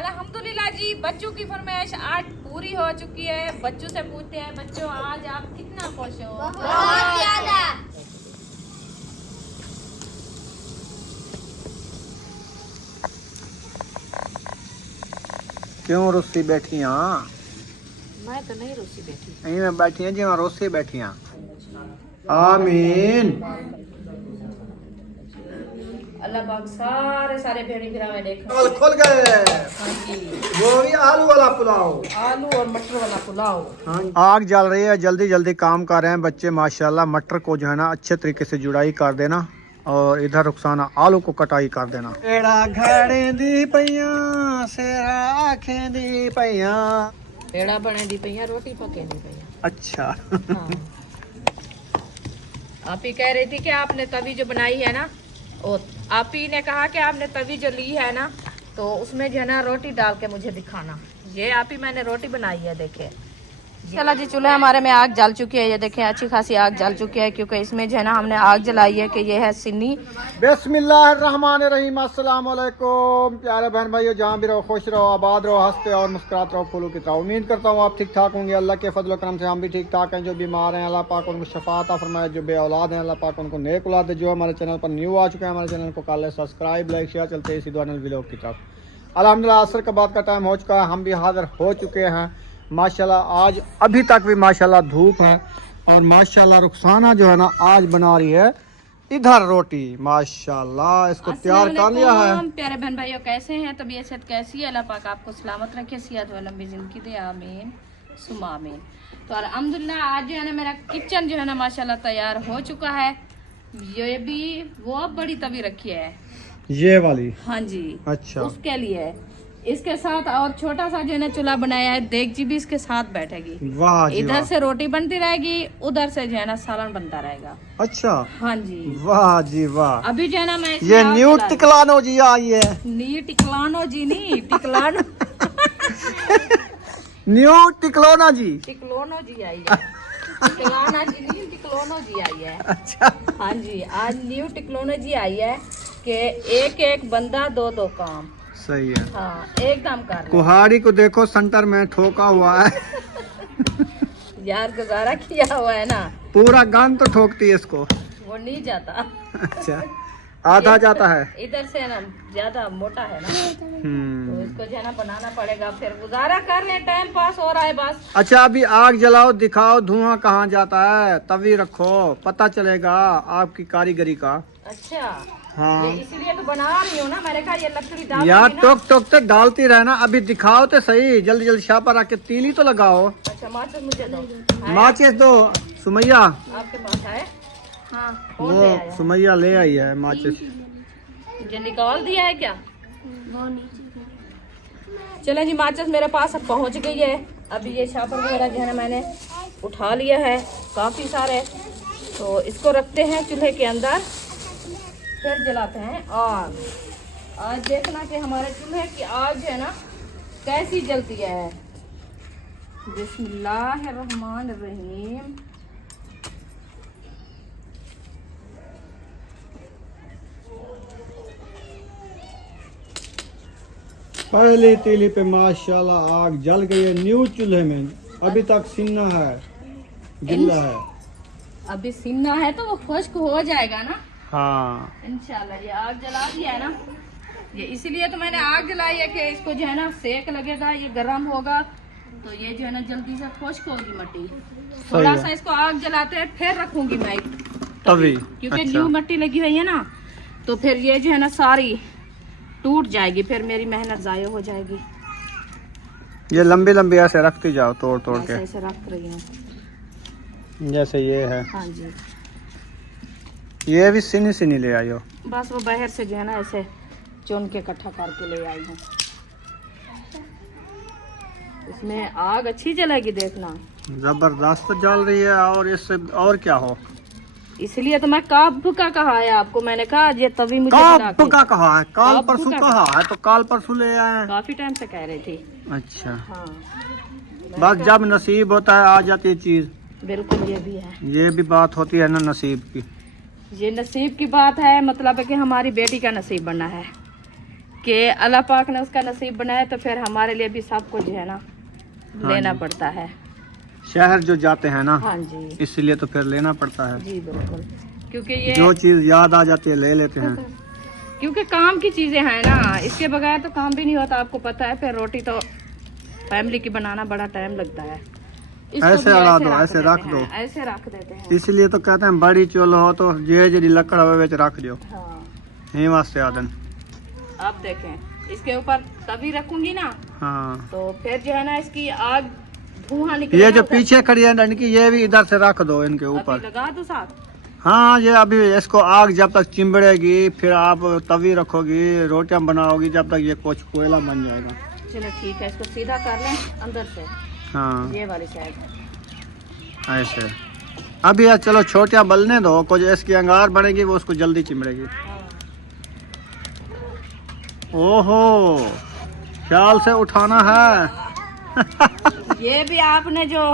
अल्हम्दुलिल्लाह जी, बच्चों की फरमाइश आज पूरी हो चुकी है। बच्चों से पूछते हैं, बच्चों आज आप कितना खुश हो? बहुत ज्यादा। क्यों रुस्सी बैठी हाँ? मैं तो नहीं रुसी बैठी। यहीं में बैठी हैं जी, वहाँ रुस्सी बैठी हैं। आमीन। अल्लाह पाक सारे भेड़ी गिरावे देखो। कल खुल गए। हाँ जी, वो भी आलू वाला पुलाव। आलू और मटर वाला पुलाव। हाँ, आग जल रही है, जल्दी जल्दी काम कर रहे हैं बच्चे माशाल्लाह। मटर को जो है ना अच्छे तरीके से जुड़ाई कर देना और इधर रुखसाना आलू को कटाई कर देना। एड़ा घड़े दी पैया सेरा आँखें दी पैया। पेड़ा बने दी पैया, रोटी पके दी पैया। अच्छा। हाँ। आप ही कह रही थी कि आपने तवी जो बनाई है ना, और आप ही ने कहा कि आपने तवी जो ली है ना, तो उसमें जो है ना रोटी डाल के मुझे दिखाना। ये आप ही मैंने रोटी बनाई है, देखे। चला जी, चूल्हा हमारे में आग जल चुकी है। ये देखें, अच्छी खासी आग जल चुकी है, क्योंकि इसमें जो है ना हमने आग जलाई है कि ये है सिन्नी। बिस्मिल्लाहिर्रहमानिर्रहीम। अस्सलाम वालेकुम प्यारे बहन भाइयों, जहाँ भी रहो खुश रहो, आबाद रहो, हंसते और मुस्कुराते रहो, फूलों की तरह। उम्मीद करता हूँ आप ठीक ठाक होंगे। अल्लाह के फजल करम से हम भी ठीक ठाक हैं। जो बीमार हैं अल्लाह पाक उनको शफा अता फरमाए, जो बे औलाद हैं अल्लाह पाक उनको नेक औलाद दे। जो हमारे चैनल पर न्यू आ चुके हैं, हमारे चैनल को कर ले सब्सक्राइब, लाइक शेयर। चलते इसी दुआ व्लॉग की तरफ। अल्हम्दुलिल्लाह असर के बाद का टाइम हो चुका है, हम भी हाजिर हो चुके हैं माशाल्लाह। आज अभी तक भी माशाल्लाह धूप है और माशाल्लाह रुखसाना जो है ना आज बना रही है इधर रोटी माशाल्लाह। इसको तैयार कर लिया है। प्यारे बहन भाइयों, कैसे हैं? तबीयत सेहत कैसी है? अल्लाह पाक आपको सलामत रखे, सेहत और लंबी जिंदगी दे, आमीन सुमा आमीन। तो अल्हम्दुलिल्लाह आज जो है ना मेरा किचन जो है ना माशाल्लाह तैयार हो चुका है। ये भी वो बड़ी तवी रखी है, ये वाली। हाँ जी, अच्छा, उसके लिए। इसके साथ और छोटा सा जो है ना चूल्हा बनाया है, देगची भी इसके साथ बैठेगी। वाह जी इधर वाह। से रोटी बनती रहेगी, उधर से जो है ना सालन बनता रहेगा। अच्छा, हाँ जी, वाह जी वाह। अभी जो है ना मैं ये न्यू टिकलानो जी आई है। नी टिकलानो जी नहीं, टिकलानो न्यू टिकलोना जी। टिकलोनो जी आई है। टिकलाना जी नहीं, टिकलोनो जी आई है। अच्छा, हाँ जी, आज न्यू टिकलोनो जी आई है कि एक एक बंदा दो दो काम। सही है। हाँ, एकदम कर रहे हैं। कुहाड़ी को देखो सेंटर में ठोका हुआ है। यार गुजारा किया हुआ है ना, पूरा गान तो ठोकती है इसको। वो नहीं जाता। अच्छा, आधा जाता है। इधर से ना ज्यादा मोटा है ना, तो इसको जो है ना बनाना पड़ेगा। फिर गुजारा कर ले, टाइम पास हो रहा है बस। अच्छा, अभी आग जलाओ, दिखाओ धुआं कहाँ जाता है, तभी रखो, पता चलेगा आपकी कारीगरी का। अच्छा, हाँ ये इसीलिए तो बना रही हूँ ना, मैंने कहा ये लकड़ी डाल यार, दूंगी ना। टोक टोक तो डालती रहना। अभी दिखाओ तो सही, जल्दी जल्दी शापर आके तीली तो लगाओ। अच्छा, माचिस मुझे दो। है? माचिस दो। सुमैया, आपके पास है? हाँ, कौन ले वो आया? सुमैया ले आई है माचिस। ये निकाल दिया है क्या? चलो जी, माचिस मेरे पास अब पहुंच गई है। अभी ये शापर वगैरह जो है ना मैंने उठा लिया है, काफी सारे। तो इसको रखते हैं चूल्हे के अंदर, फिर जलाते हैं आग। आज देखना कि हमारे चूल्हे की आग जो है ना कैसी जलती है। बिस्मिल्लाहिर्रहमानिर्रहीम। पहली तीली पे माशाल्लाह आग जल गई है न्यू चूल्हे में। अभी तक सीना है, गिल्ला है। अभी सीना है तो वो खुश्क हो जाएगा ना हाँ, इंशाल्लाह। ये आग जला दिया है ना, ये इसीलिए तो मैंने आग जलाई है कि इसको जो है ना सेक लगेगा, ये गर्म होगा तो ये जो है ना जल्दी से खुश्क होगी मट्टी। थोड़ा सा इसको आग जलाते हैं, फिर रखूंगी मैं तभी। क्योंकि अच्छा। न्यू मट्टी लगी हुई है ना, तो फिर ये जो है ना सारी टूट जाएगी, फिर मेरी मेहनत जाया हो जाएगी। ये लंबी लंबी ऐसे रखती जाओ, तोड़ तोड़ के, ऐसे रख रही हूँ। जैसे ये है। हाँ जी, ये भी सिनी सिनी ले आई हो। बस वो बाहर से जो है ना ऐसे चुन के इकट्ठा करके ले आई हूँ। इसमें आग अच्छी जलेगी, देखना जबरदस्त जल रही है। और इससे और क्या हो, इसलिए तो मैं कब का कहा है आपको। मैंने कहा ये तभी मुझे कब का कहा है? काल कब परसों का कहा है तो काल परसों ले आए हैं। काफी टाइम से कह रही थी। अच्छा, हाँ, बस जब नसीब होता है आ जाती है चीज। बिल्कुल, ये भी है। ये भी बात होती है ना नसीब की। ये नसीब की बात है, मतलब है कि हमारी बेटी का नसीब बनना है। कि अल्लाह पाक ने उसका नसीब बनाया, तो फिर हमारे लिए भी सब कुछ है ना लेना पड़ता है। शहर जो जाते हैं ना, हाँ जी, इसलिए तो फिर लेना पड़ता है। जी बिल्कुल, क्योंकि ये जो चीज याद आ जाती है ले लेते हैं। क्योंकि काम की चीजें हैं ना, इसके बगैर तो काम भी नहीं होता, आपको पता है। फिर रोटी तो फैमिली की बनाना बड़ा टाइम लगता है। इसको ऐसे भी अड़ा दो, रख ऐसे देते रख हैं, दो। ऐसे रख देते हैं। इसलिए तो कहते हैं बड़ी चूल्हा हो तो जे जी लकड़ हो विच रख दो, हाँ, यही वास्ते आदन। अब देखें इसके ऊपर तभी रखूंगी ना, हाँ, तो फिर जो है ना इसकी आग धुआं निकलेगा। ये जो उधर पीछे खड़ी है लड़की, ये भी इधर से रख दो इनके अभी ऊपर। लगा दो साथ। हाँ, ये अभी इसको आग जब तक चिंबड़ेगी, फिर आप तवी रखोगी, रोटियां बनाओगी, जब तक ये कुछ कोयला बन जाएगा। चलो ठीक है, इसको सीधा कर लें अंदर से, हाँ, ये वाली साइड। ऐसे अभी यार चलो छोटियां बलने दो, कुछ इसकी अंगार बनेगी वो उसको जल्दी चिमड़ेगी। ओहो, ख्याल से उठाना है। ये भी आपने जो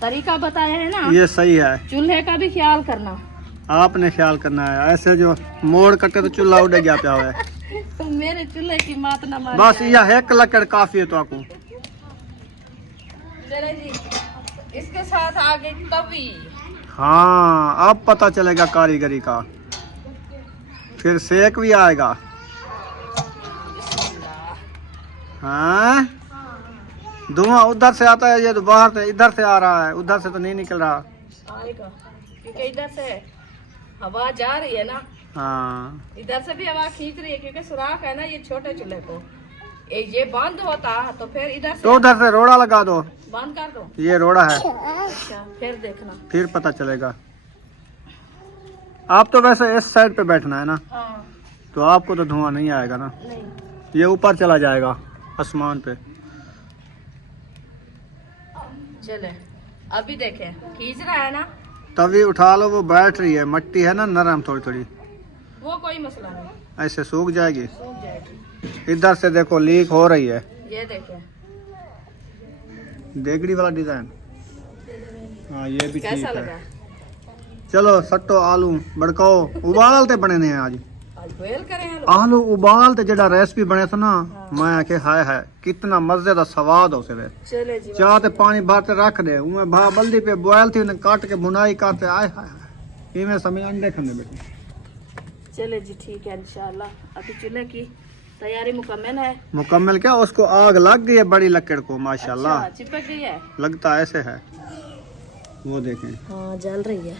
तरीका बताया है ना, ये सही है, चूल्हे का भी ख्याल करना। आपने ख्याल करना है। ऐसे जो मोड़ कटे तो चूल्हा उड़ गया पे है। तो मेरे चूल्हे की मात ना मार। बस यह एक लकड़ काफी है तो आपको। चले जी, इसके साथ आ गई तवी। हाँ, अब पता चलेगा कारीगरी का, फिर सेक भी आएगा। हाँ, धुआं उधर से आता है, ये तो बाहर से इधर से आ रहा है, उधर से तो नहीं निकल रहा। आएगा क्योंकि इधर से हवा जा रही है ना, हाँ, इधर से भी हवा खींच रही है, क्योंकि सुराख है ना ये छोटे चूल्हे को। ये बंद होता तो फिर इधर से तो उधर से रोड़ा लगा दो। बंद कर दो। ये रोड़ा है, अच्छा, फिर देखना। फिर पता चलेगा। आप तो वैसे इस साइड पे बैठना है ना, हाँ, तो आपको तो धुआं नहीं आएगा ना, नहीं ये ऊपर चला जाएगा आसमान पे। चले, अभी देखें खींच रहा है ना, तभी उठा लो, वो बैठ रही है, मट्टी है ना नरम थोड़ी थोड़ी, वो कोई मसला नहीं, ऐसे सूख जाएगी। सूख जाएगी। इधर से देखो लीक हो रही है, ये देखें देगड़ी वाला डिजाइन। हाँ, ये भी ठीक कैसा है। लगा। चलो सट्टो आलू बड़काओ, उबालते बने ने आज आज बॉयल करें आलू। आलू उबालते जेड़ा रेसिपी बने थे ना, मैं आखे हाय हाय कितना मजे का स्वाद हो से। चले जी, चाह ते पानी भरते रख दे, उमें भा बल्दी पे बॉयल थी, उन्हें काट के बुनाई करते, आए हाय हाय इमें समय अंडे खाने बेटे। चले जी ठीक है, इंशाल्लाह अभी चूल्हे की तैयारी मुकम्मल है। मुकम्मल क्या, उसको आग लग गई है बड़ी लकड़ को, माशाल्लाह। अच्छा, चिपक गई है, लगता ऐसे है, वो देखें। हाँ जल रही है।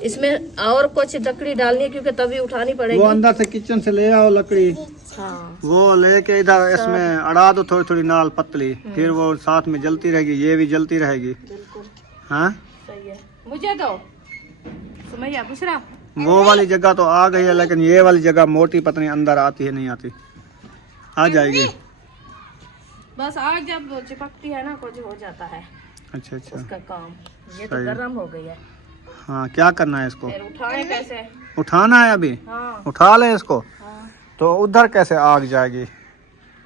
इसमें और कुछ लकड़ी डालनी है, क्योंकि तभी उठानी पड़ेगी। वो अंदर से किचन से ले आओ लकड़ी, हाँ, वो लेके इधर इसमें अड़ा दो थोड़ी थोड़ी नाल पतली, फिर वो साथ में जलती रहेगी, ये भी जलती रहेगी। बिल्कुल हाँ, सही है। मुझे दो सुमैया, बुशरा। वो वाली जगह तो आ गई है, लेकिन ये वाली जगह मोटी पतनी अंदर आती है नहीं आती, आ जाएगी। बस आग जब चिपकती है ना, कुछ हो जाता है अच्छा अच्छा, उसका काम। ये तो सही। गर्म हो गई है, हाँ, क्या करना है इसको, फिर उठाए कैसे। उठाना है अभी, हाँ उठा ले इसको। हाँ, तो उधर कैसे आग जाएगी,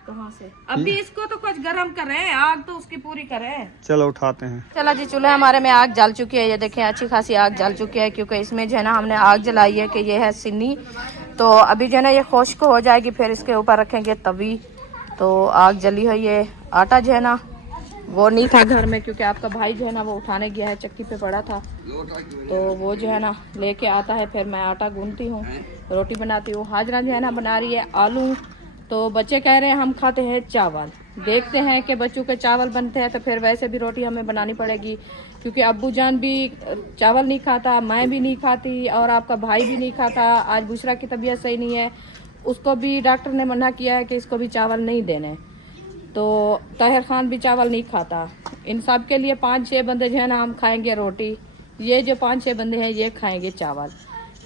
कहाँ से अभी इसको तो कुछ गर्म करें, आग तो उसकी पूरी करें। चलो उठाते हैं। चला जी, चूल्हे हमारे में आग जल चुकी है, ये देखें अच्छी खासी आग जल चुकी है, क्योंकि इसमें जो है ना हमने आग जलाई है कि ये है सिन्नी। तो अभी जो है ना ये खुश्क हो जाएगी, फिर इसके ऊपर रखेंगे तवी। तो आग जली हुई है। आटा जो है ना वो नहीं था घर में, क्योंकि आपका भाई जो है ना वो उठाने गया है, चक्की पे पड़ा था, तो वो जो है ना लेके आता है, फिर मैं आटा गूंथती हूँ, रोटी बनाती हूँ। हाजरा जो है ना बना रही है आलू। तो बच्चे कह रहे हैं हम खाते हैं चावल, देखते हैं कि बच्चों के चावल बनते हैं तो फिर वैसे भी रोटी हमें बनानी पड़ेगी, क्योंकि अब्बू जान भी चावल नहीं खाता, मैं भी नहीं खाती, और आपका भाई भी नहीं खाता। आज बुशरा की तबीयत सही नहीं है, उसको भी डॉक्टर ने मना किया है कि इसको भी चावल नहीं देने। तो ताहिर खान भी चावल नहीं खाता। इन सब के लिए 5-6 बंदे जो है ना हम खाएंगे रोटी, ये जो 5-6 बंदे हैं ये खाएंगे चावल।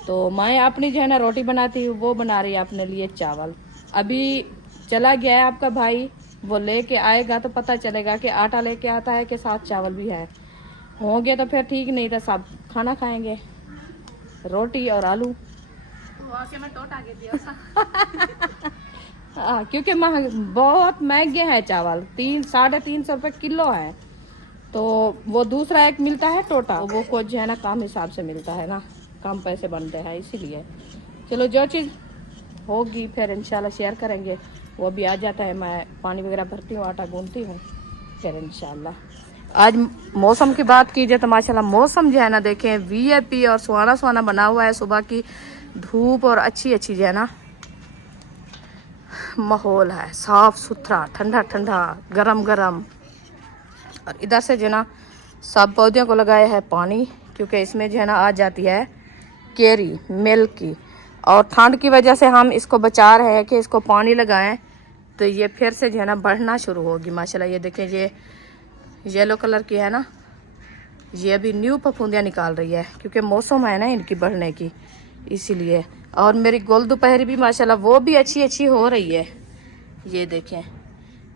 तो मैं अपनी जो है ना रोटी बनाती हूँ, वो बना रही है अपने लिए चावल। अभी चला गया है आपका भाई, वो लेके आएगा तो पता चलेगा कि आटा लेके आता है कि साथ चावल भी है। होंगे तो फिर ठीक, नहीं तो सब खाना खाएंगे, रोटी और आलू। हाँ, क्योंकि बहुत महंगे हैं चावल, 300-350 रुपये किलो है। तो वो दूसरा एक मिलता है टोटा, वो कुछ जो है ना कम हिसाब से मिलता है ना, कम पैसे बनते हैं इसीलिए। चलो जो चीज़ होगी फिर इंशाल्लाह शेयर करेंगे। वो भी आ जाता है, मैं पानी वगैरह भरती हूँ, आटा गूंथती हूँ, फिर इंशाल्लाह। आज मौसम की बात कीजिए तो माशाल्लाह मौसम जो है ना देखें वीआईपी और सुहाना सुहाना बना हुआ है। सुबह की धूप और अच्छी अच्छी जो है ना माहौल है, साफ सुथरा, ठंडा ठंडा, गरम गरम। और इधर से जो है ना सब पौधों को लगाया है पानी, क्योंकि इसमें जो है ना आ जाती है केरी मिल्क की। और ठंड की वजह से हम इसको बचा रहे हैं कि इसको पानी लगाएं तो ये फिर से जो है ना बढ़ना शुरू होगी माशाल्लाह। ये देखें ये येलो कलर की है ना, ये अभी न्यू फफूंदियाँ निकाल रही है क्योंकि मौसम है ना इनकी बढ़ने की, इसीलिए। और मेरी गुल दोपहरी भी माशाल्लाह वो भी अच्छी अच्छी हो रही है। ये देखें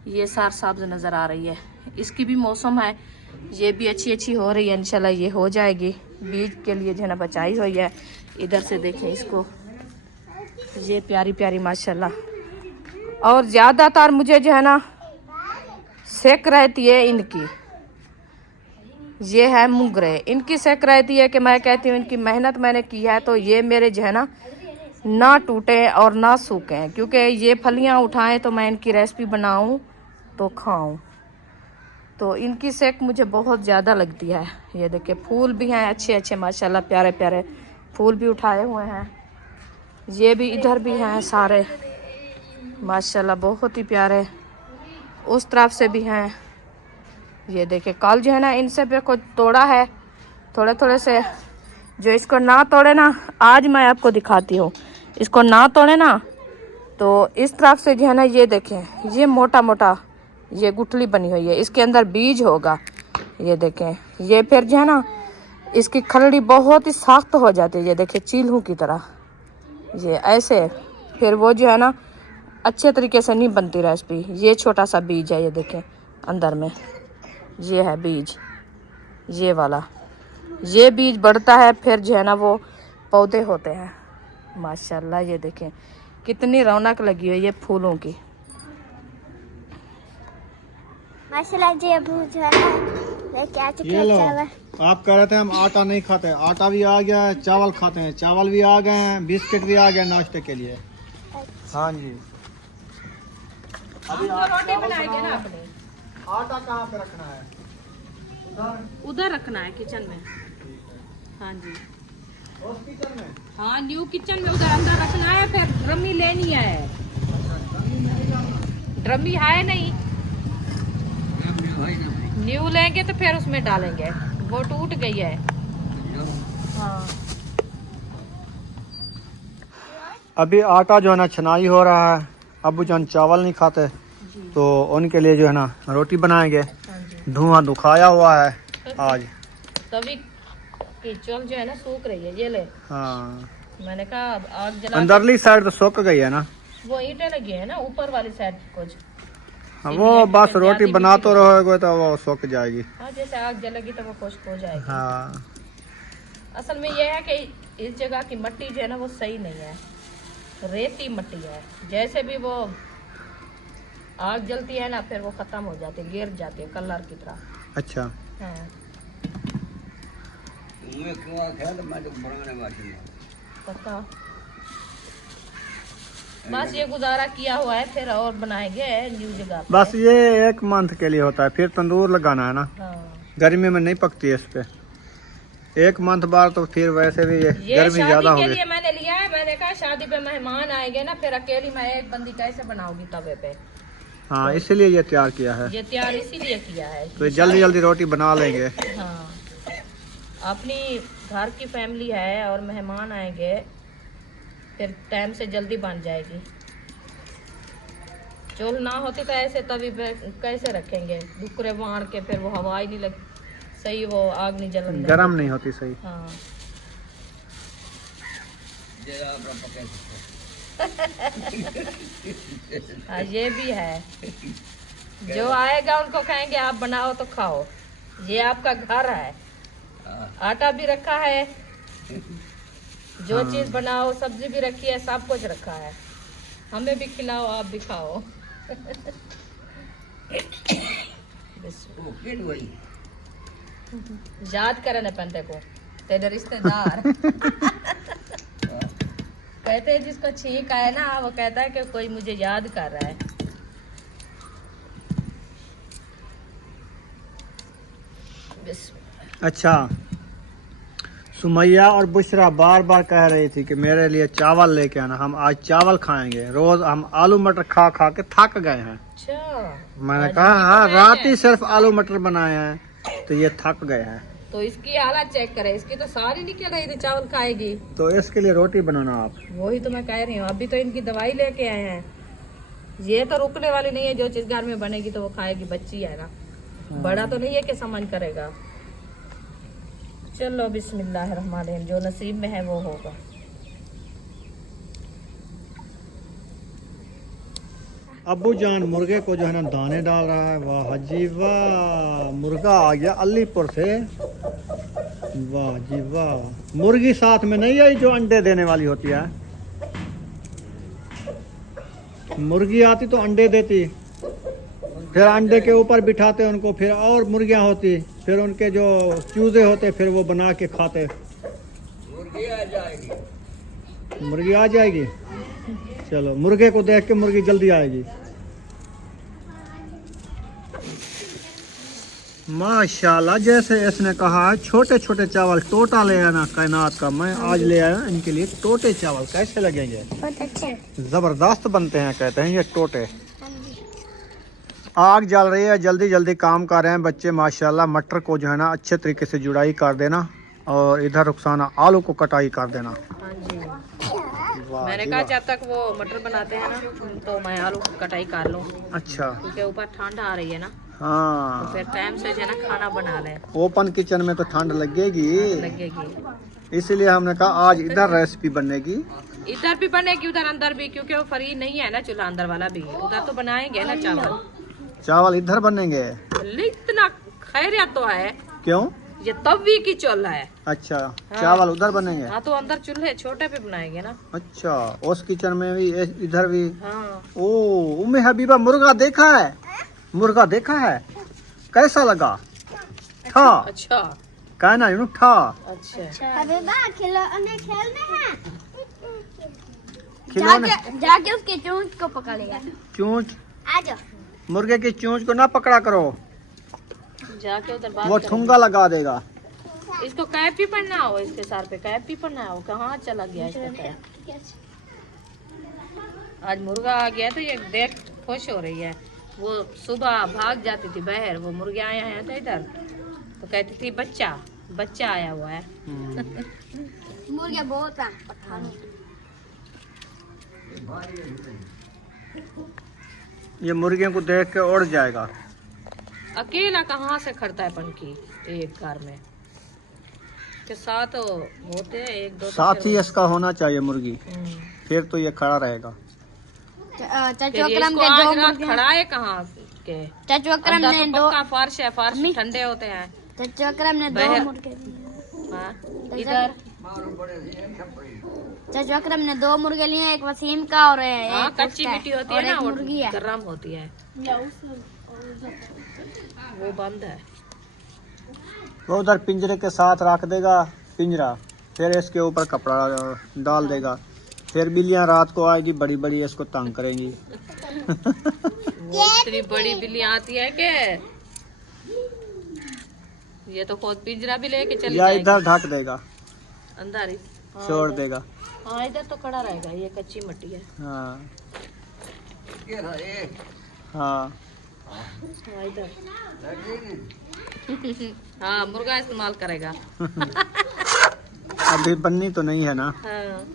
ये सार सब्ज नज़र आ रही है, इसकी भी मौसम है, ये भी अच्छी अच्छी हो रही है। इंशाल्लाह ये हो जाएगी, बीज के लिए जो है ना बचाई हुई है। इधर से देखें इसको, ये प्यारी प्यारी माशाल्लाह। और ज़्यादातर मुझे जो है ना सेक रहती है इनकी, ये है मुंगरे, इनकी सेक रहती है कि मैं कहती हूँ इनकी मेहनत मैंने की है तो ये मेरे जो है ना टूटे और ना सूखें, क्योंकि ये फलियाँ उठाएं तो मैं इनकी रेसिपी बनाऊं तो खाऊं। तो इनकी सेक मुझे बहुत ज़्यादा लगती है। ये देखिए फूल भी हैं अच्छे अच्छे माशाल्लाह, प्यारे प्यारे फूल भी उठाए हुए हैं। ये भी इधर भी हैं सारे माशाल्लाह बहुत ही प्यारे, उस तरफ से भी हैं। ये देखिए कल जो है ना इनसे पे कुछ तोड़ा है थोड़े थोड़े से, जो इसको ना तोड़े ना आज मैं आपको दिखाती हूँ, इसको ना तोड़े ना तो इस तरफ से जो है ना ये देखें ये मोटा मोटा ये गुठली बनी हुई है, इसके अंदर बीज होगा। ये देखें ये फिर जो है ना इसकी खलड़ी बहुत ही सख्त हो जाती है, ये देखिए चील्हू की तरह, ये ऐसे फिर वो जो है ना अच्छे तरीके से नहीं बनती रेसिपी। ये छोटा सा बीज है, ये देखें अंदर में ये है बीज, ये वाला ये बीज बढ़ता है फिर जो है ना वो पौधे होते हैं माशाल्लाह। ये देखें कितनी रौनक लगी हुई है फूलों की माशाल्लाह। जी अबू जो है ना लेके आ चुके हैं चावल। आप कह रहे थे हम आटा नहीं खाते, आटा भी आ गया है, चावल खाते हैं, चावल भी आ गए हैं, बिस्किट भी आ गया नाश्ते के लिए। हाँ जी हम तो रोटी बनाएंगे ना अपने। आटा कहाँ पे रखना है? उधर रखना है किचन में। हाँ जी उस किचन में, हाँ न्यू किचन में उधर अंदर रखना है। फिर ड्रमी लेनी है, ड्रमी है नहीं, न्यू लेंगे तो फिर उसमें डालेंगे, वो टूट गई है। हाँ अभी आटा जो है ना छनाई हो रहा है। अबू जान चावल नहीं खाते तो उनके लिए जो है ना रोटी बनाएंगे। हाँ जी धुआं दुखाया हुआ है आज, तभी की चल जो है ना सूख रही है। ये ले हाँ मैंने कहा अब आग जला, अंदरली साइड तो सूख गई है ना, वो ईंटें लगी है ना ऊपर वाली साइड कुछ। हाँ, वो बस रोटी बना तो रहोगे तो वो सूख जाएगी। हाँ जैसे आग जलेगी तो वो खुश्क हो जाएगी। हाँ असल में ये है कि इस जगह की मिट्टी जो है ना वो सही नहीं है, रेती मिट्टी है। जैसे भी वो आग जलती है ना फिर वो खत्म हो जाती है, गिर जाती है कलर की तरह। अच्छा हाँ पक्का बस ये गुजारा किया हुआ है, फिर और बनाएंगे न्यू जगह पे। बस ये 1 मंथ के लिए होता है, फिर तंदूर लगाना है ना, हाँ गर्मी में नहीं पकती है इस पे। 1 मंथ बाद तो फिर वैसे भी ये गर्मी ज्यादा शादी के होगी। लिए मैंने लिया है। मैंने कहा शादी पे मेहमान आएंगे ना, फिर अकेली मैं एक बंदी कैसे बनाऊंगी तवे पे। हाँ इसीलिए ये तैयार किया है, ये तैयार इसीलिए किया है तो जल्दी जल्दी रोटी बना लेंगे। हाँ अपनी घर की फैमिली है और मेहमान आएंगे, फिर टाइम से जल्दी बन जाएगी। चूल ना होती तो ऐसे तभी पे कैसे रखेंगे, डुकरे बांध के फिर वो हवा ही नहीं लग सही, वो आग नहीं जलन गरम नहीं होती सही। हाँ हाँ ये भी है, जो आएगा उनको कहेंगे आप बनाओ तो खाओ, ये आपका घर है। आटा भी रखा है, जो चीज बनाओ, सब्जी भी रखी है, सब कुछ रखा है। हमें भी खिलाओ, आप भी खाओ। याद करने पड़ते को तेरे रिश्तेदार। कहते हैं जिसको छींक आए ना वो कहता है कि कोई मुझे याद कर रहा है। अच्छा, सुमैया और बुशरा बार बार कह रही थी कि मेरे लिए चावल लेके आना, हम आज चावल खाएंगे। रोज हम आलू मटर खा खा के थक गए हैं। अच्छा, मैंने आज कहा रोटी हाँ, बनाए रात हैं। ही सिर्फ आलू मटर बनाए हैं तो ये थक गए हैं। तो इसकी हालत चेक करें, इसकी तो सारी निकल रही थी चावल खाएगी। तो इसके लिए रोटी बनाना आप। वही तो मैं कह रही हूँ, अभी तो इनकी दवाई लेके आए हैं। ये तो रुकने वाली नहीं है, जो चीज घर में बनेगी तो वो खाएगी, बच्ची है ना, बड़ा तो नहीं है कि समझ करेगा। चलो बिस्मिल्लाहिर्रहमानिर्रहीम, जो नसीब में है वो होगा। अब्बू जान मुर्गे को जो है ना दाने डाल रहा है। वाह जी वाह, मुर्गा आ गया अलीपुर से। वाह जी वाह, मुर्गी साथ में नहीं आई जो अंडे देने वाली होती है। मुर्गी आती तो अंडे देती, फिर अंडे के ऊपर बिठाते उनको, फिर और मुर्गियां होती, फिर उनके जो चूजे होते फिर वो बना के खाते। मुर्गी आ जाएगी। चलो, मुर्गे को देख के मुर्गी जल्दी आएगी। माशाल्लाह, जैसे इसने कहा है छोटे छोटे चावल टोटा ले आना कायनात का। मैं आज ले आया इनके लिए टोटे चावल। कैसे लगेंगे? बहुत अच्छे। जबरदस्त बनते हैं कहते हैं ये टोटे। आग जल रही है, जल्दी जल्दी काम कर रहे हैं बच्चे माशाल्लाह। मटर को जो है ना अच्छे तरीके से जुड़ाई कर देना और इधर रुखसाना आलू को कटाई कर देना। हाँ जी, वाह मैंने जी कहा वाह। जब तक वो मटर बनाते हैं ना तो मैं आलू की कटाई कर लूँ, अच्छा, क्योंकि ऊपर ठंड आ रही है ना, तो हाँ, फिर टाइम से जो है ना खाना बना ले, ओपन किचन में तो ठंड लगेगी, लगेगी। इसीलिए हमने कहा आज इधर रेसिपी बनेगी। इधर भी बनेगी उधर अंदर भी, क्योंकि वो फ्री नहीं है ना चूल्हा अंदर वाला भी, उधर तो बनाएंगे ना चावल। चावल इधर बनेंगे? इतना खैरियत तो है, क्यों? ये तवी की चूल्हा है। अच्छा, चावल उधर बनेंगे? हाँ, तो अंदर चूल्हे छोटे पे बनाएंगे ना। अच्छा, उस किचन में भी इधर भी। हाँ, ओ उम्मे हबीबा, मुर्गा देखा है? मुर्गा देखा है? कैसा लगा? था अच्छा कहना यूं था। अच्छा, हबीबा खिलौने खेलने हैं। खिलौने। जाके उसके चोंच को पकड़ लिया। चोंच? आ जाओ। मुर्गे की चोंच को ना पकड़ा करो, जाके उधर बात वो करेंगे। ठुंगा लगा देगा। इसको कैप भी पहनना हो, इसके सर पे कैप भी पहनना हो। कहाँ चला गया इसका कैप? आज मुर्गा आ गया तो ये देख खुश हो रही है। वो सुबह भाग जाती थी बाहर, वो मुर्गे आए हैं तो इधर, तो कहती थी बच्चा बच्चा आया हुआ है। मुर्गे बहुत हैं पठान। ये मुर्गियों को देख के उड़ जाएगा। अकेला कहाँ से खड़ता है पंखी एक घर में, के साथ होते हैं एक दो, तो साथ ही फिर- इसका होना चाहिए मुर्गी, फिर तो ये खड़ा रहेगा। चाचू फिर ये अकरम इसको के आज दो रात मुर्गे। खड़ा है कहाँ के? चाचू अकरम अंदर ने तो दो। पक्का फर्श है, फर्श ठंडे होते हैं। चाचू अकरम ने दो बाहर- मुर्गे लिए। हाँ, इधर चाचू अकरम ने दो मुर्गे लिए, एक वसीम का और हाँ, एक कच्ची उसका मिट्टी होती और है ना, एक वो मुर्गी है। गर्म होती है, वो बंद है। वो उधर पिंजरे के साथ रख देगा पिंजरा, फिर इसके ऊपर कपड़ा डाल देगा, फिर बिल्लियां रात को आएगी बड़ी बड़ी इसको तंग करेंगी। वो इतनी बड़ी बिल्ली आती है के ये तो खुद पिंजरा भी लेके चली या जाएगी इधर ढक देगा, अंदर ही। हाँ, छोड़ इधर। देगा। हाँ, इधर तो खड़ा रहेगा, ये कच्ची मिट्टी है। हाँ हाँ, हाँ, इधर। हाँ, मुर्गा इस्तेमाल करेगा। अभी बननी तो नहीं है ना। हाँ,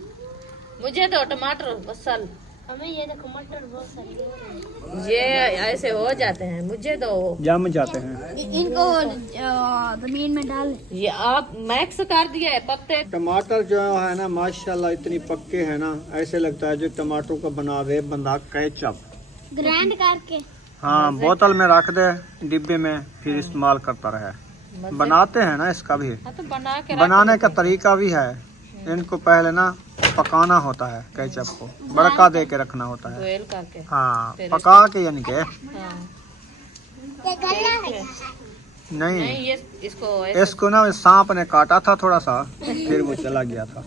मुझे तो टमाटर बसल, हमें ये देखो मटर बहुत सारे ये ऐसे हो जाते हैं, मुझे तो जम जाते हैं। इनको जमीन में डाल। ये आप मैक्स कर दिया है पत्ते। टमाटर जो है ना माशाल्लाह इतनी पक्के हैं ना, ऐसे लगता है जो टमाटर का बना दे बंदा केचप। ग्राइंड करके हाँ, बोतल में रख दे डिब्बे में, फिर इस्तेमाल करता रहे। बनाते हैं ना इसका भी, हाँ, तो बना के बनाने का तरीका भी है। इनको पहले ना पकाना होता है, केचप को बड़का दे के रखना होता है। बॉयल करके। हाँ, फिर पका के यानी के हाँ, नहीं, नहीं ये इसको इसको ना सांप ने काटा था थोड़ा सा, फिर वो चला गया था।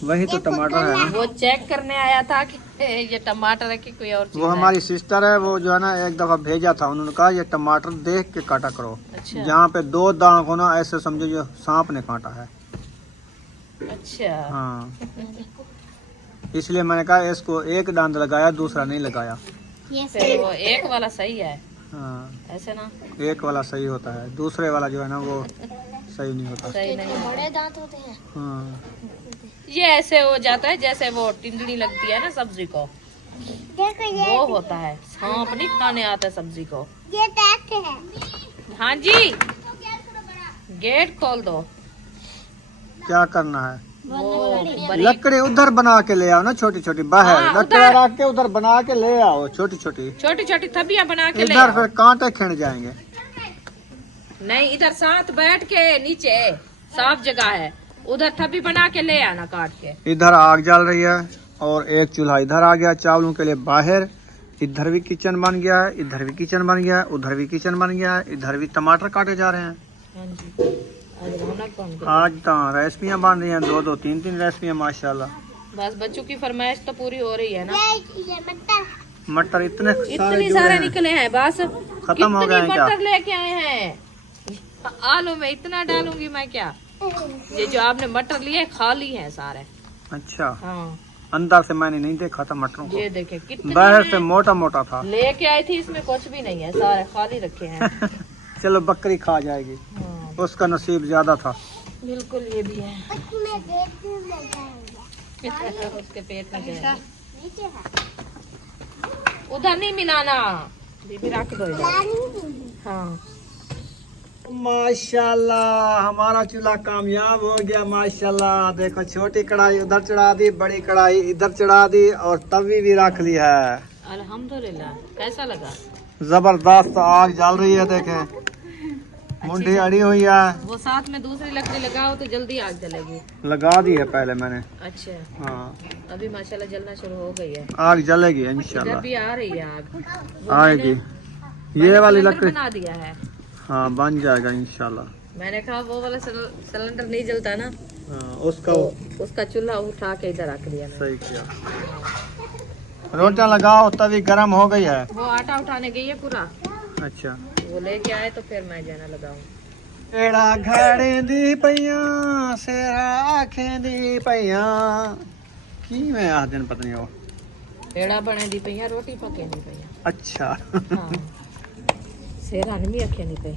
वही तो टमाटर है ना। वो चेक करने आया था कि ये टमाटर है कि कोई और चीज वो है। हमारी सिस्टर है, वो जो है ना एक दफा भेजा था, उन्होंने कहा ये टमाटर देख के काटा करो। अच्छा जहाँ पे 2 दाग हो ना, ऐसे समझो जो सांप ने काटा है। अच्छा हाँ, इसलिए मैंने कहा इसको एक दांत लगाया, दूसरा नहीं लगाया। फिर वो एक वाला सही है हाँ, ऐसे ना, एक वाला सही होता है, दूसरे वाला जो है ना वो सही नहीं होता। सही नहीं है। बड़े दांत होते हैं। हाँ, ये ऐसे हो जाता है जैसे वो टिंडली लगती है ना सब्जी को, देखो ये वो होता है। सांप नहीं खाने आता सब्जी को। ये टैक्स है। हाँ जी, गेट खोल दो। क्या करना है? वो लकड़ी उधर बना के ले आओ ना, छोटी छोटी बाहर। हाँ, लकड़ी उधर। रख के उधर बना के ले आओ, छोटी छोटी। छोटी छोटी थबियां बना के ले इधर आओ। फिर कांटे खिंड जाएंगे। नहीं, इधर साथ बैठ के नीचे साफ जगह है, उधर थबी बना के ले आना काट के। इधर आग जल रही है और एक चूल्हा इधर आ गया चावलों के लिए बाहर। इधर भी किचन बन गया है, इधर भी किचन बन गया है, उधर भी किचन बन गया है, इधर भी टमाटर काटे जा रहे हैं। हाँ जी, आज रौनक बन गई। आज तो रेसिपियाँ बन रही हैं, 2-2 3-3 रेसिपियाँ माशाल्लाह। बस बच्चों की फरमाइश तो पूरी हो रही है ना। ये मटर मटर इतने सारे इतनी जुड़े सारे हैं। निकले हैं बस। खत्म हो गए हैं क्या? मटर लेके आए हैं। आलू में इतना डालूंगी मैं क्या। ये जो आपने मटर लिए खाली हैं सारे। अच्छा, हाँ, अंदर से मैंने नहीं देखा था मटरों को, ये देखे कितने बाहर से हैं। मोटा मोटा था। लेके आई थी, इसमें कुछ भी नहीं है, सारे खाली रखे हैं। चलो बकरी खा जाएगी, हाँ, उसका नसीब ज्यादा था। बिल्कुल ये भी है। उसमें गेट में लगाएंगे। उसके पेट में गया। नीचे है। उधर नहीं मिलाना, बीबी रख दो इधर। पानी हाँ, माशाल्लाह हमारा चूल्हा कामयाब हो गया माशाल्लाह। देखो छोटी कढ़ाई उधर चढ़ा दी, बड़ी कढ़ाई इधर चढ़ा दी और तवी भी रख ली है। अल्हम्दुलिल्लाह। कैसा लगा? जबरदस्त आग जल रही है, देखें मुंडी अड़ी हुई है। वो साथ में दूसरी लकड़ी लगाओ तो जल्दी आग जलेगी। लगा दी है पहले मैंने। अच्छा, हाँ, अभी माशाल्लाह जलना शुरू हो गई है। आग जलेगी इधर इंशाल्लाह, भी आ रही है आग। वो आएगी। मैंने ये वाली सिलेंडर लकड़ी बना दिया है। हाँ बन जाएगा इंशाल्लाह। मैंने कहा वो वाला सिलेंडर नहीं जलता ना, हाँ, उसका तो उसका चूल्हा उठा के इधर रख दिया मैंने। सही किया। रोटियां लगाओ, तवी गर्म हो गई है। वो आटा उठाने गई है पूरा, अच्छा, वो लेके आए तो फिर मैं जाना लगाऊं। एड़ा घड़े दी पईयां सेरा आखें दी पईयां की मैं आ दिन पता नहीं हो। पेड़ा बने दी पई है, रोटी पके नहीं पई है। अच्छा हाँ, सेरा नहीं अखे नहीं पई।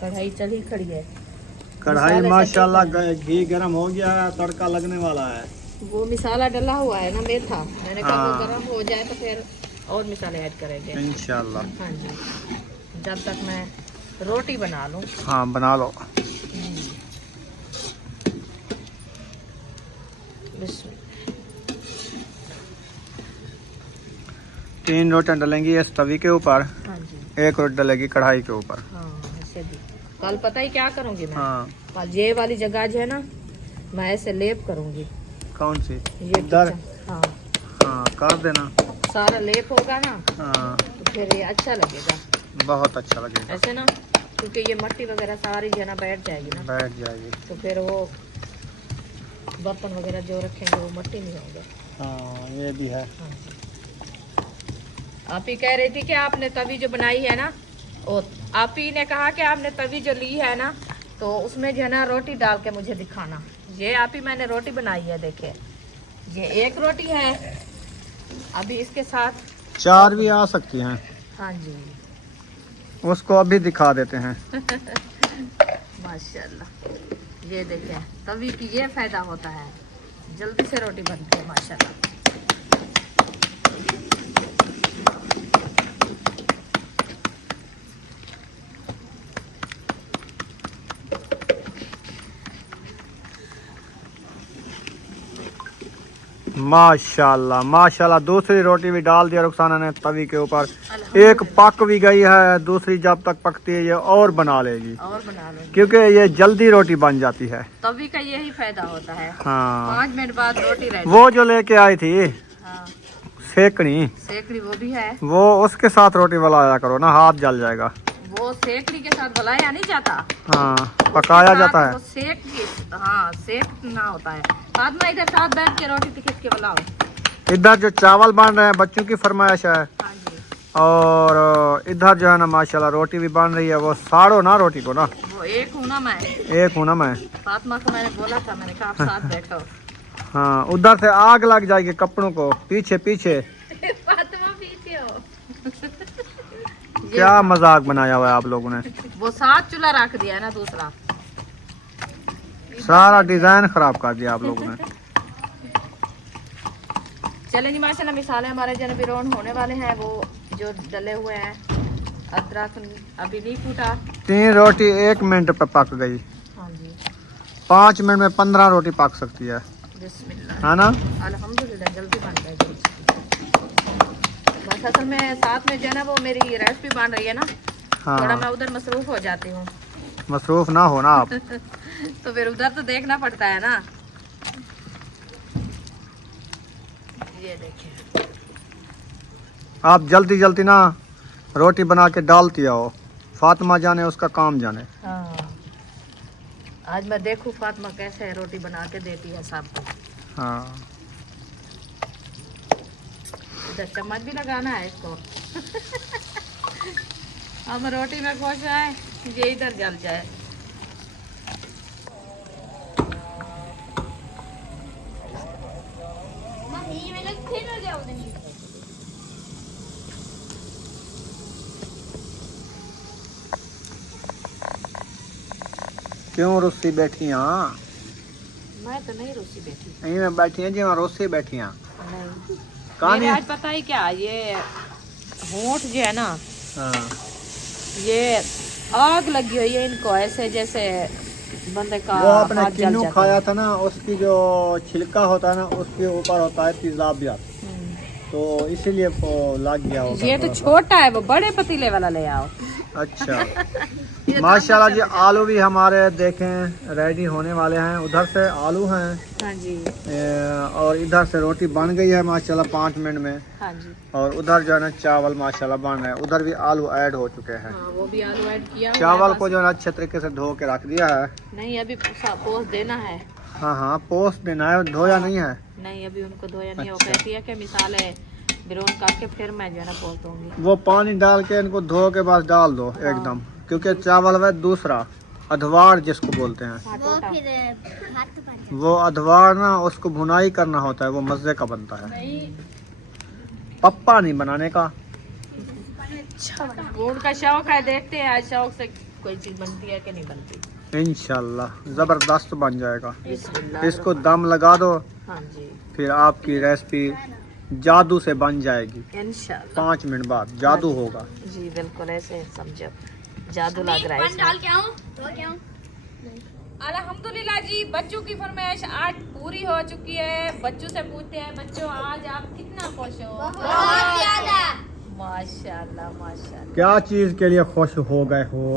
कढ़ाई चली खड़ी है। कढ़ाई मसाले माशाल्लाह घी गरम हो गया है, तड़का लगने वाला है। वो मिसाला डला हुआ है ना मेथा, मैंने कहा वो हाँ। गर्म हो जाए तो फिर और मिसाले ऐड करेंगे। इंशाल्लाह। हाँ जी, जब तक मैं रोटी बना लूं। हाँ बना लो। बिस्मिल्लाह। 3 रोटियां डलेंगी इस तवी के ऊपर, हाँ जी, 1 रोटी डलेगी कढ़ाई के ऊपर। हाँ ऐसे भी। कल पता ही क्या करूंगी मैं? हाँ, कल ये वाली जगह जो है ना, मैं ऐसे लेप करूंगी। कौन सी? ये इधर? किचन, हाँ, हाँ कर देना। सारा लेप होगा ना हाँ तो फिर ये अच्छा लगेगा बहुत अच्छा लगेगा, ऐसे ना, क्योंकि ये मिट्टी वगैरह सारी जो है ना बैठ जाएगी ना, बैठ जाएगी। तो फिर वो बर्तन वगैरह जो रखेंगे वो मिट्टी नहीं होंगे। हाँ ये भी है। हाँ जी। आप ही कह रही थी कि आपने तवी जो बनाई है ना, और आप ही ने कहा कि आपने तवी जो ली है ना, तो उसमें जो है ना रोटी डाल के मुझे दिखाना। ये आप ही मैंने रोटी बनाई है, देखिए ये एक रोटी है, अभी इसके साथ 4 भी आ सकती हैं, हाँ जी उसको अभी दिखा देते हैं। माशाल्लाह। ये देखें तवी की ये फायदा होता है, जल्दी से रोटी बनती है माशाल्लाह। माशाल्लाह माशाल्लाह। दूसरी रोटी भी डाल दिया रुखसाना ने तवी के ऊपर, एक अल्हम्दुलिल्लाह। पक भी गई है, दूसरी जब तक पकती है ये और बना लेगी, और बना लो, क्योंकि ये जल्दी रोटी बन जाती है। तवी का यही फायदा होता है। हाँ 5 मिनट बाद रोटी रेडी। वो जो लेके आई थी हाँ, सेकनी, सेकड़ी वो भी है, वो उसके साथ रोटी बनाया करो ना, हाथ जल जाएगा। वो सेकड़ी के साथ बुलाया नहीं जाता। हाँ, पकाया जाता है। वो सेक के, हाँ सेकना होता है। फातिमा इधर साथ बैठ के रोटी खींच के बुलाओ। इधर जो चावल बन रहे हैं बच्चों की फरमाइश है, हाँ जी। और इधर जो है ना माशाल्लाह रोटी भी बन रही है। वो साड़ो ना रोटी को ना, वो एक हूँ ना मैं। एक हूँ ना मैं। फातिमा को मैंने बोला था, मैंने कहा आप साथ बैठो। हाँ, उधर से आग लग जाएगी कपड़ों को, पीछे पीछे। फातिमा पीछे हो। क्या मजाक बनाया हुआ है आप लोगों ने। वो साथ चूल्हा रख दिया है ना दूसरा, सारा डिजाइन खराब कर दिया आप लोगों ने। चले जी माशाल्लाह मिसाले हमारे जन बिरोन होने वाले हैं। वो जो डले हुए हैं, अदरक अभी नहीं फूटा। 3 रोटी 1 मिनट पे पक गई। हाँ जी। 5 मिनट में 15 रोटी पक सकती है, बिस्मिल्लाह। है ना। अल्हम्दुलिल्लाह जल्दी बन गई। बस असल में साथ में जो है ना वो मेरी रेसिपी बन रही है ना, थोड़ा मैं हाँ, उधर मसरूफ हो जाती हूँ। मसरूफ ना होना आप। तो फिर उधर तो देखना पड़ता है ना। ये देखिए, आप जल्दी जल्दी ना रोटी बना के डालती आओ। फातिमा जाने उसका काम जाने। हाँ आज मैं देखूँ फातिमा कैसे रोटी बना के देती है सबको। हाँ, इधर चम्मच भी लगाना है इसको। हम रोटी में खुश है, ये इधर जल जाए। क्यों रुस्सी बैठी हाँ? मैं तो नहीं रुसी बैठी। यहीं में बैठी हैं जी, वहाँ रुस्सी बैठी हैं। नहीं, कहानी मेरे आज पता ही क्या, ये होंठ जो है ना, हाँ, ये आग लगी हुई है इनको, ऐसे जैसे बंदे का वो आपने हाथ जल किन्नू जाता खाया है। था ना, उसकी जो छिलका होता है ना उसके ऊपर होता है तेजाबियत, तो इसीलिए वो लग गया होगा ये तो थोड़ा सा। छोटा है, वो बड़े पतीले वाला ले आओ। अच्छा। माशाल्लाह जी, आलू भी हमारे देखें रेडी होने वाले हैं। उधर से आलू हैं, हाँ जी। और इधर से रोटी बन गई है माशाल्लाह 5 मिनट में। हाँ जी। और उधर जो है ना चावल माशाल्लाह बन रहे हैं। उधर भी आलू ऐड हो चुके हैं। हाँ वो भी आलू ऐड किया हुआ है चावल बस। को जो है ना अच्छे तरीके से धो के रख दिया है। नहीं अभी पोस देना है। हाँ हाँ, पोस्ट देना है, धोया नहीं है। नहीं अभी उनको धोया नहीं। वो अच्छा। कहती है कि मिसाल है बिरोन करके फिर मैं जो है ना पोस दूंगी। वो पानी डाल के इनको धो के बस डाल दो एकदम, क्योंकि चावल वह दूसरा अधवार जिसको बोलते हैं, हाँ वो टोटा। फिर हाथ बन वो अधवार ना उसको भुनाई करना होता है, वो मजे का बनता है। नहीं पप्पा नहीं बनाने का। वो उनका शौक है, देखते हैं आज शौक से कोई चीज बनती है कि नहीं बनती। इंशाल्लाह जबरदस्त बन जाएगा। बिस्मिल्लाह। इसको दम लगा दो, हाँ जी फिर आपकी रेसिपी जादू से बन जाएगी। इंशाल्लाह। 5 मिनट बाद जादू होगा। जी बिल्कुल ऐसे समझो, जादू लग रहा है इसमें। डाल के आऊं तो क्या अल्हम्दुलिल्लाह जी, बच्चों की फरमाइश आज पूरी हो चुकी है। बच्चों से पूछते हैं, बच्चों आज आप कितना खुश हो? बहुत ज्यादा। माशाल्लाह माशाल्लाह। क्या चीज के लिए खुश हो गए हो?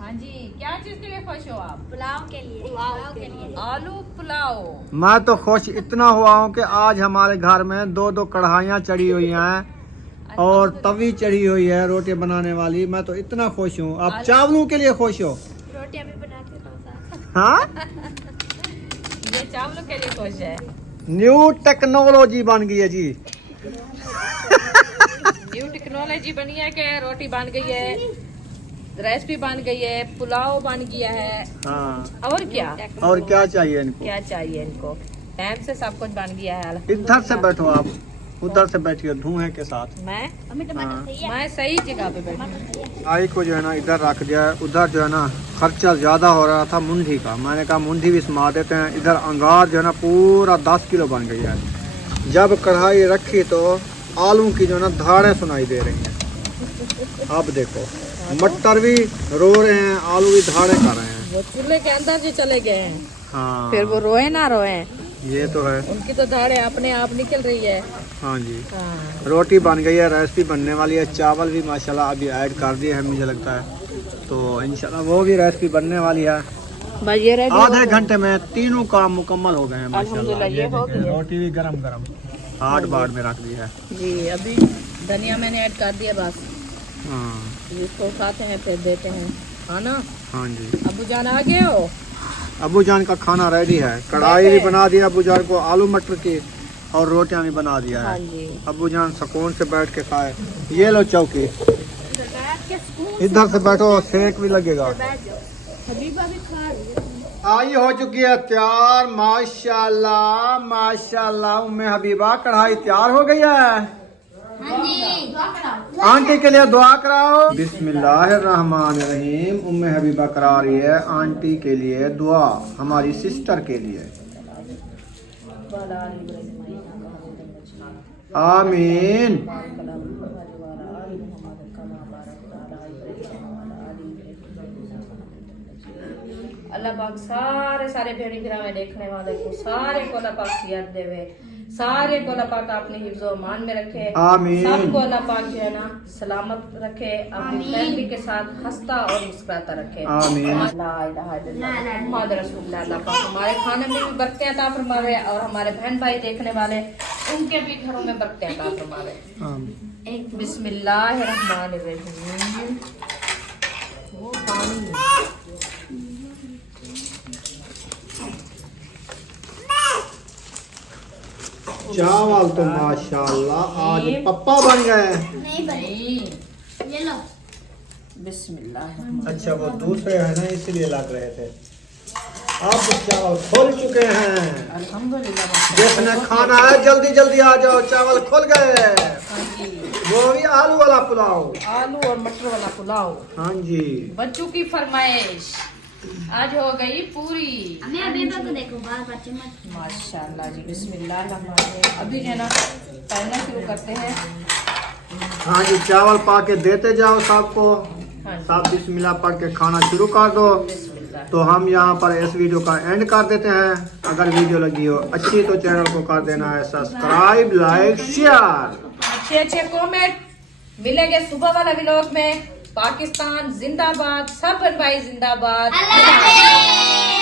हाँ जी, क्या चीज के लिए खुश हो आप? पुलाव के लिए। पुलाव के लिए। आलू पुलाव। मैं तो खुश इतना हुआ हूँ कि आज हमारे घर में 2-2 कढ़ाइयाँ चढ़ी हुई हैं और तवी चढ़ी हुई है रोटी बनाने वाली। मैं तो इतना खुश हूँ। आप चावलों के लिए खुश हो? रोटियां भी बनाते हैं। हाँ, ये चावलों के लिए खुश है। न्यू टेक्नोलॉजी बन गई है जी। न्यू टेक्नोलॉजी बनी है कि रोटी बन गई है, रेसिपी बन गई है, पुलाव बन गया है। हाँ, और क्या और क्या चाहिए इनको? क्या चाहिए इनको? टाइम से सब कुछ बन गया है। इधर से बैठो आप, उधर से बैठिए धुएं के साथ। मैं हाँ, मैं सही जगह पे बैठी। आई को जो है ना इधर रख दिया है। उधर जो है ना खर्चा ज़्यादा हो रहा था मुंडी का, मैंने कहा मुंडी भी स्मा देते हैं। इधर अंगार जो है ना पूरा 10 किलो बन गई है। जब कढ़ाई रखी तो आलू की जो है ना धारें सुनाई दे रही हैं। अब देखो मटर भी रो रहे हैं, आलू भी धारें कर रहे हैं। वो चूल्हे के अंदर जो चले गए हैं, हाँ, फिर वो रोए ना रोए, ये तो है। उनकी तो धारें अपने आप निकल रही है। हाँ जी, हाँ रोटी बन गई है, रेसिपी बनने वाली है। चावल भी माशाल्लाह अभी ऐड कर दिए हैं मुझे लगता है, तो इंशाल्लाह वो भी रेसिपी बनने वाली है। बस ये रेडी आधे घंटे में तीनों काम मुकम्मल हो गए हैं माशाल्लाह। अल्हम्दुलिल्लाह, ये हो देखें, गई है। रोटी भी गरम गरम हार्ड बार में रख दी है। जी। अभी धनिया मैंने ऐड कर दिया बस। हाँ इसको खाते हैं फिर देते हैं खाना। हाँ जी। अबू जान आ गए हो? अबू जान का खाना रेडी है, कढ़ाई भी बना दिया अबू जान को, आलू मटर की, और रोटियां भी बना दिया हाँ है। जी। अबू जान सुकून से बैठ के खाए। ये लो चौकी, बैठ के स्कूल इधर से बैठो, सेक भी लगेगा। बैठ जाओ। हबीबा भी खा रही है। आई हो चुकी है तैयार, माशाल्लाह माशाल्लाह। उम्मे हबीबा कढ़ाई तैयार हो गई है। हाँ जी। आंटी के लिए दुआ कराओ। बिस्मिल्लाहिर्रहमानिर्रहीम। उम्मे हबीबा करा रही है आंटी के लिए दुआ, हमारी सिस्टर के लिए। आमीन। अल्लाह पाक सारे सारे भेड़ी भिरा में देखने वाले को सारे को अल्लाह पाक सियत देवे, सारे को अल्लाह पाक अपने हिफ्ज़ो मान में रखे। आमीन। सबको अल्लाह पाक जो है ना सलामत रखे, अपनी फैमिली के साथ हंसता और मुस्कुराता रखे। आमीन। ला इलाहा इल्लल्लाह मुहम्मद रसूलुल्लाह। अल्लाह पाक हमारे खाने में भी बरकतें अता फरमावे और हमारे बहन भाई देखने वाले उनके भी घरों में बरकतें अता फरमावे। आमीन। बिस्मिल्लाहिर्रहमानिर्रहीम। वो पानी चावल तो माशाल्लाह आज पप्पा बन गए। नहीं बनी। नहीं। ये लो। बिस्मिल्लाह। अच्छा वो दूसरे है ना, इसलिए लग रहे थे। अब चावल खोल चुके हैं। अल्हम्दुलिल्लाह। जिसने खाना है जल्दी जल्दी आ जाओ, चावल खुल गए। हाँ जी। वो भी आलू वाला पुलाव। आलू और मटर वाला पुलाव। हाँ जी। बच्चों की फरमाइश आज हो गई पूरी। मैं हबीबा को देखो बार-बार चम्मच। माशाल्लाह जी। बिस्मिल्लाह। अभी जो है ना पहले शुरू करते हैं। हाँ जी, चावल पा के देते जाओ सबको। हाँ जी। सब बिस्मिल्लाह पढ़ के खाना शुरू कर दो। बिस्मिल्लाह। तो हम यहाँ पर इस वीडियो का एंड कर देते हैं। अगर वीडियो लगी हो अच्छी तो चैनल को कर देना है सब्सक्राइब, लाइक, शेयर। अच्छे अच्छे कमेंट मिलेंगे सुबह वाला व्लॉग में। पाकिस्तान जिंदाबाद, सब भाई जिंदाबाद। अल्लाह हाफ़िज़।